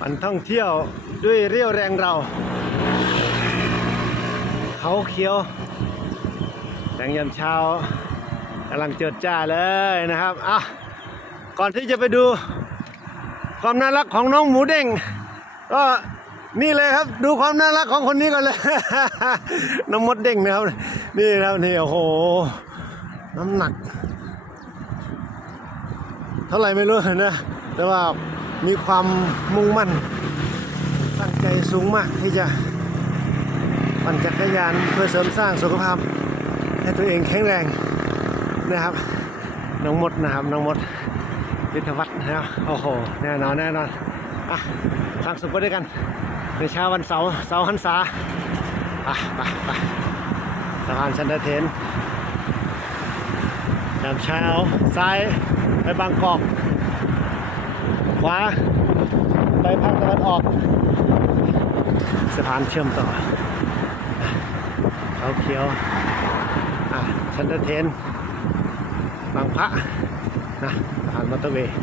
มันท่องเที่ยวด้วยเรี่ยวแรงเรา เขาเขียวแสงยามเช้ากำลังเจิดจ้าเลยนะครับอะก่อนที่จะไปดู ความน่ารักของน้องหมูเด้งก็นี่เลยครับดูความน่ารักของคนนี้ก่อนเลยน้องมดเด้งนะครับ นี่นะครับนี่โอ้โห น้ำหนัก เท่าไหร่ไม่รู้นะแต่ว่า มีความมุ่งมั่น ตั้งใจสูงมากที่จะปั่นจักรยานเพื่อเสริมสร้างสุขภาพ ให้ตัวเองแข็งแรงนะครับ น้องมดนะครับน้องมดวิทวัฒน์นะครับโอ้โหแน่นอนแน่นอนอะสร้างสุขไปด้วยกัน ในเช้าวันเสาร์เสาร์หันษาอะไปไปสะพานชันเดอร์เทนยามเช้าซ้ายไปบางกอก ขวา ไปภาคตะวันออก สะพานเชื่อมต่อ เขาเขียวอะชันเดเทน บางพระนะสะพานมอเตอร์เวย์